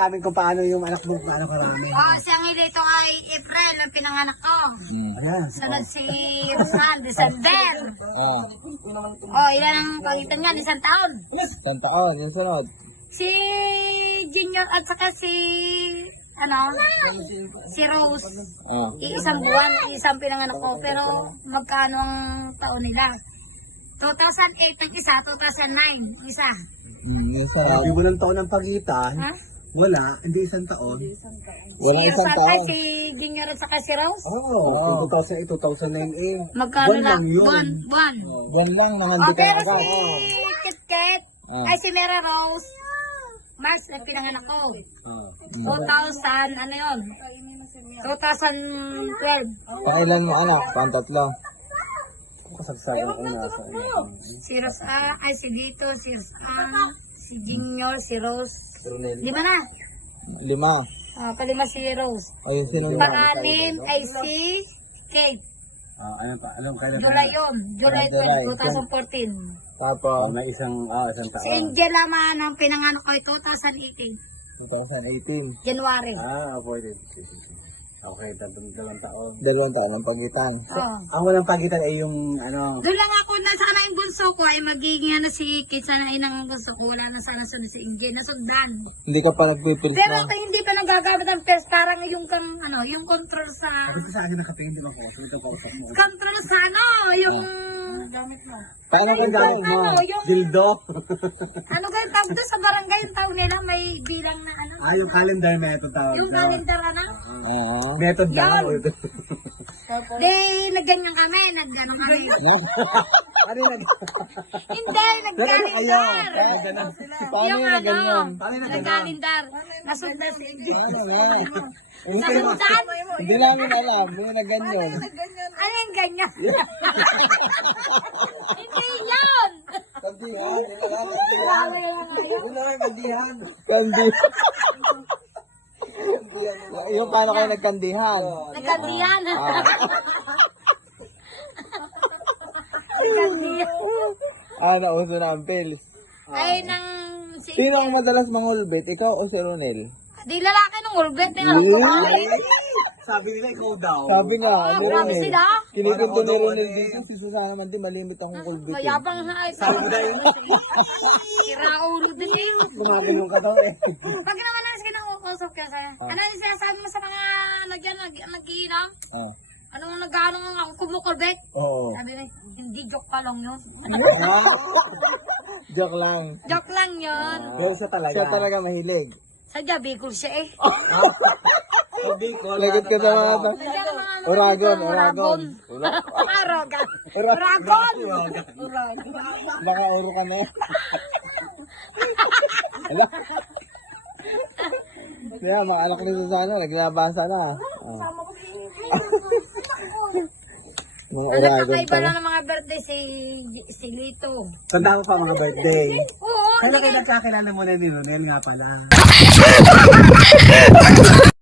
sa amin kung paano yung anak mo, paano karami. Oh, si Angelito ay April, ang pinanganak ko. Hmm. Ayan. Sunod si Rosman, December. Oh, Oh, ilan ang pagitan niya? Isang taon. isang taon, yung sunod. Si Junior at saka si, ano, si Rose. Oh. Iisang buwan, isang pinanganak ko. Pero magkano ang taon nila? 2008 ang isa, 2009 ang isa. Yung sunod. Hindi mo ng taon ng pagitan. Ha? Wala, hindi isang taon. Walang si isang Rosal, ay, taon. si at saka si Rose. Oo, oh, 2008, 2009 eh. Magkano Buwan lang? Buwan, buwan. Yan lang, mga Oh, hindi ka pero si KitKat, Oh. ay si Mera Rose, March na pinanganak ko. Oh. 2000, ano yun? 2012. Pakailan mo anak? Pang tatlo. Kasagsagan ko nasa iyo. Si Rose, ah, ay si Dito, si Rose, ah, si Junior, si Rose. Lima na. Lima. Ah, palima si Rose. Ayun, sinunod. Pang-anim ay si Kate. Ah, ano pa? Anong kanya? July yun. July July. 12, 2014. Tapos, may isang, ah, isang Si Angel naman ang pinanganak ko ay 2018. 2018. January. Ah, avoided. Okay, dalawang dalawang taon. Dalawang taon ang pagitan. Oh. Ang walang pagitan ay yung, ano, Doon lang ako na sana yung bunso ko ay magiging ano si Kate sana ay nang bunso ko wala na sana sunod si Inge nasundan. Hindi ka pa nagpipils Pero na. hindi pa nagagamit ng pers parang yung kang ano yung control sa gusto sa akin nakapin, di ba ko? Ito ko sa mo. control sa ano yung Paano kang gamit mo? ano yung Dildo. ano kayo tawag doon sa barangay yung tawag nila may bilang na ano ah, yung calendar method tawag. yung calendar ano Oo. Method daw. di nagganyan kami nagganon kami Ano hindi nagkalendar Paano yung yun na ganyan? ano Paano na ganyan? nagkalendar nasundan Hindi, nasundan hindi namin alam. Hindi na ganyan. Yung ganyan hindi yun Kandihan. Kandihan. Wala kang kandihan. Kandi. Yung paano kayo nagkandihan? Nagkandiyan. Ah. Nagkandiyan. Ah, nauso na ang pills. Ay, nang si... Sino ang madalas mangulbit? Ikaw o si Ronel? Di lalaki ng ulbet eh. Sabi nila ikaw daw. Sabi nga, Ah, ni grabe Ronel. sila. Kinikunto ni Parang Ronel ano dito. Si Susana man din, malimit akong kulbit. eh. Mayabang nga ay. Sabi mo dahil Sira ulo din eh. gumaganong ka daw eh. Pag naman nang kinakusap ka sa... Ah. Ano yung sinasabi mo sa mga nagyan, nag, nag-iinom? Ah. Ano nag-ano ako kumukulbet? Oo. Sabi na, hindi joke pa lang yun. Joke lang. joke lang yun. Pero siya talaga. Siya talaga mahilig. Sadya, Bicol siya eh. Lagit ka sa mga ta-. Oragon, Oragon. Aragon. Oragon. Baka uro ka na. Wala. Kaya mga anak ni Susana, naglabasa na. Ah. mga Oragon kakaiba pala. lang ng mga birthday si, si Lito. Tanda mo pa mga birthday. Oo, Kaya kayo nagkakilala mo na ni Ronel nga pala.